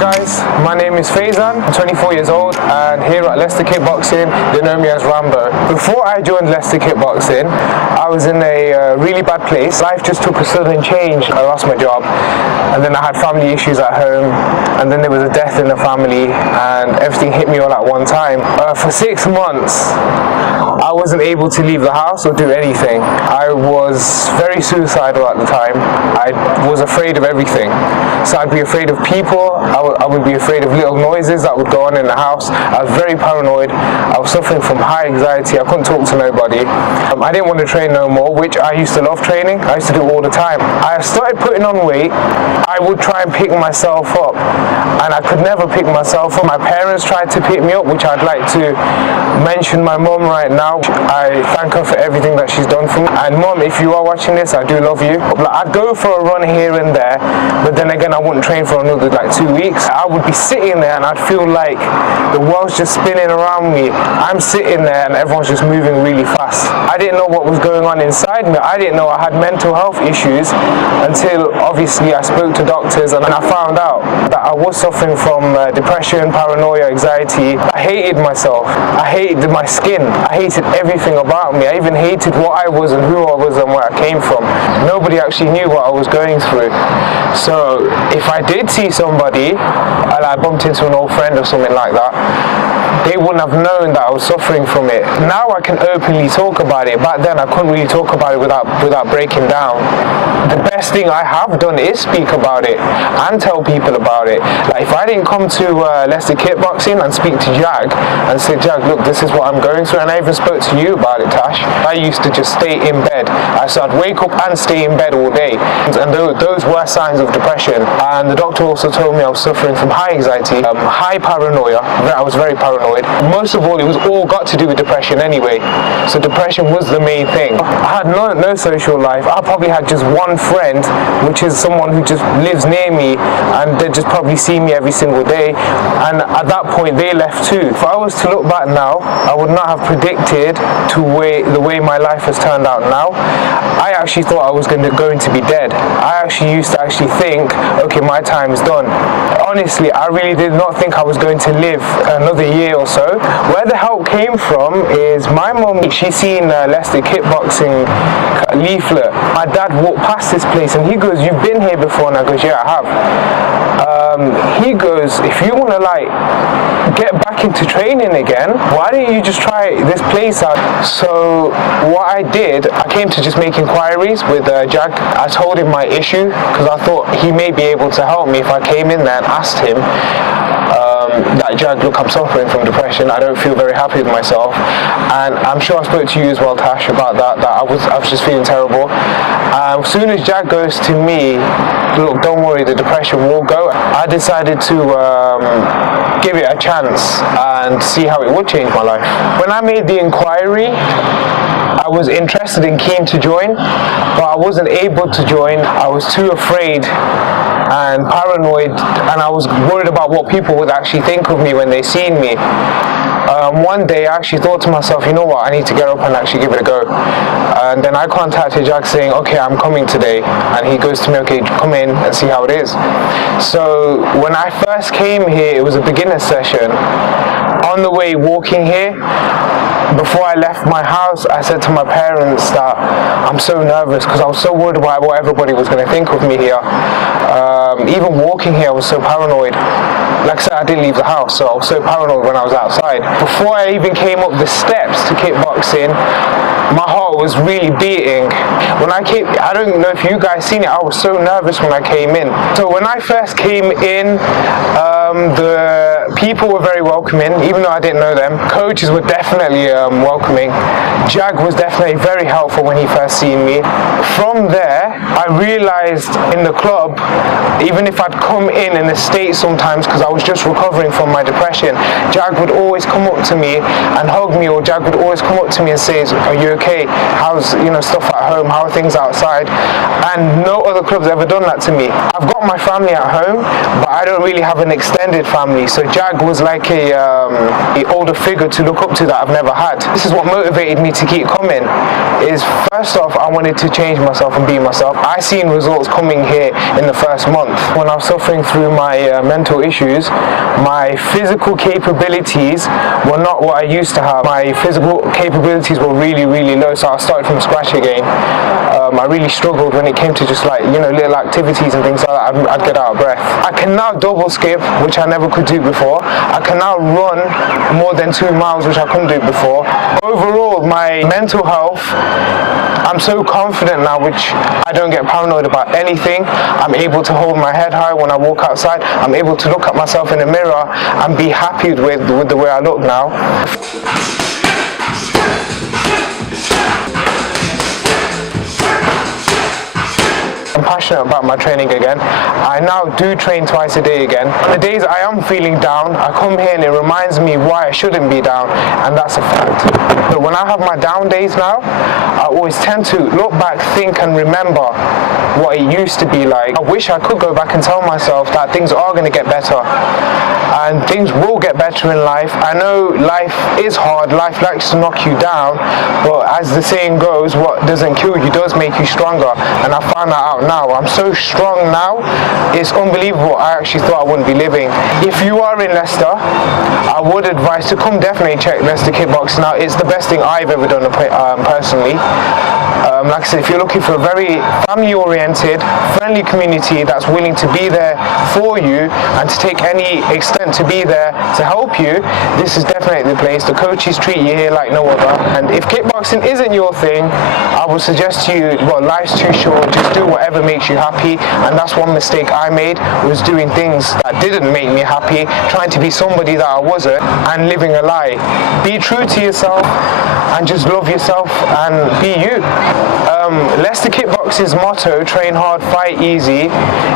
guys, my name is Faizan, I'm 24 years old, and here at Leicester Kickboxing, they know me as Rambo. Before I joined Leicester Kickboxing, I was in a really bad place. Life just took a sudden change. I lost my job, and then I had family issues at home, and then there was a death in the family, and everything hit me all at one time. For 6 months, I wasn't able to leave the house or do anything. I was very suicidal at the time. I was afraid of everything. So I'd be afraid of people, I would be afraid of little noises that would go on in the house. I was very paranoid. I was suffering from high anxiety. I couldn't talk to nobody. I didn't want to train no more, which I used to love training. I used to do it all the time. I started putting on weight. I would try and pick myself up, and I could never pick myself up. My parents tried to pick me up, which I'd like to mention my mum right now. I thank her for everything that she's done for me. And mum, if you are watching this, I do love you. I'd go for a run here and there, but then again, I wouldn't train for another 2 weeks. I would be sitting there and I'd feel like the world's just spinning around me. I'm sitting there and everyone's just moving really fast. I didn't know what was going on inside me. I didn't know I had mental health issues until obviously I spoke to doctors, and I found out that I was suffering from depression, paranoia, anxiety. I hated myself. I hated my skin. I hated everything about me. I even hated what I was and who I was and where I came from. Nobody actually knew what I was going through. So if I did see somebody, and I bumped into an old friend or something like that, they wouldn't have known that I was suffering from it. Now I can openly talk about it. Back then I couldn't really talk about it without breaking down. The best thing I have done is speak about it and tell people about it. Like if I didn't come to Leicester Kickboxing and speak to Jag and say, Jag, look, this is what I'm going through, and I even spoke to you about it, Tash. I used to just stay in bed. So I'd wake up and stay in bed all day, and those were signs of depression. And the doctor also told me I was suffering from high anxiety, high paranoia. I was very paranoid. Most of all, it was all got to do with depression anyway. So depression was the main thing. I had no social life. I probably had just one friend, which is someone who just lives near me, and they just probably see me every single day. And at that point, they left too. If I was to look back now, I would not have predicted the way my life has turned out now. I actually thought I was going to be dead. I actually used to think, okay, my time is done. Honestly, I really did not think I was going to live another year or so. Where the help came from is my mum, she seen Leicester Kickboxing leaflet. My dad walked past this place and he goes, "You've been here before?" And I goes, "Yeah, I have." He goes, "If you want to get back into training again, why don't you just try this place out?" So what I did, I came to just make inquiries with Jag. I told him my issue because I thought he may be able to help me if I came in there and asked him that, "Jag, look, I'm suffering from depression. I don't feel very happy with myself." And I'm sure I spoke to you as well, Tash, about that I was just feeling terrible. As soon as Jag goes to me, "Look, don't worry, the depression will go," I decided to give it a chance and see how it would change my life. When I made the inquiry, I was interested and keen to join, but I wasn't able to join. I was too afraid and paranoid, and I was worried about what people would actually think of me when they seen me. One day I actually thought to myself, you know what, I need to get up and actually give it a go. And then I contacted Jack saying, "Okay, I'm coming today." And he goes to me, "Okay, come in and see how it is." So when I first came here, it was a beginner session. On the way walking here, before I left my house, I said to my parents that I'm so nervous because I was so worried about what everybody was going to think of me here. Even walking here, I was so paranoid. Like I said, I didn't leave the house, so I was so paranoid when I was outside. Before I even came up the steps to kickboxing, my heart was really beating. When I came, I don't know if you guys seen it, I was so nervous when I came in. So when I first came in, the people were very welcoming, even though I didn't know them. Coaches were definitely welcoming. Jag was definitely very helpful when he first seen me. From there, I realized in the club, even if I'd come in a state sometimes because I was just recovering from my depression, Jag would always come up to me and hug me, or Jag would always come up to me and say, "Are you okay? How's stuff at home? How are things outside?" And no other club's ever done that to me. I've got my family at home, but I don't really have an extended family. So Jag dad was like a older figure to look up to that I've never had. This is what motivated me to keep coming. Is first off, I wanted to change myself and be myself. I seen results coming here in the first month. When I was suffering through my mental issues, my physical capabilities were not what I used to have. My physical capabilities were really, really low, so I started from scratch again. I really struggled when it came to just like, little activities and things like that. I'd get out of breath. I can now double skip, which I never could do before. I can now run more than 2 miles, which I couldn't do before. Overall, my mental health, I'm so confident now, which I don't get paranoid about anything. I'm able to hold my head high when I walk outside. I'm able to look at myself in the mirror and be happy with the way I look now. I'm passionate about my training again. I now do train twice a day again. On the days I am feeling down, I come here and it reminds me why I shouldn't be down, and that's a fact. But when I have my down days now, I always tend to look back, think and remember what it used to be like. I wish I could go back and tell myself that things are going to get better. And things will get better in life. I know life is hard, life likes to knock you down, but as the saying goes, what doesn't kill you does make you stronger. And I found that out now. I'm so strong now, it's unbelievable. I actually thought I wouldn't be living. If you are in Leicester, I would advise to come definitely check Leicester Kickboxing out. It's the best thing I've ever done personally. Like I said, if you're looking for a very family-oriented, friendly community that's willing to be there for you and to take any extent to be there to help you, this is definitely the place. The coaches treat you here like no other. And if kickboxing isn't your thing, I would suggest to you, well, life's too short, just do whatever makes you happy. And that's one mistake I made, was doing things that didn't make me happy, trying to be somebody that I wasn't, and living a lie. Be true to yourself and just love yourself and be you. Leicester Kickboxing's motto, train hard, fight easy,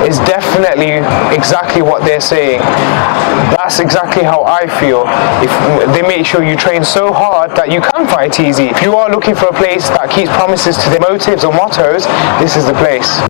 is definitely exactly what they're saying. That's exactly how I feel. If they make sure you train so hard that you can fight easy. If you are looking for a place that keeps promises to their motives or mottos, this is the place.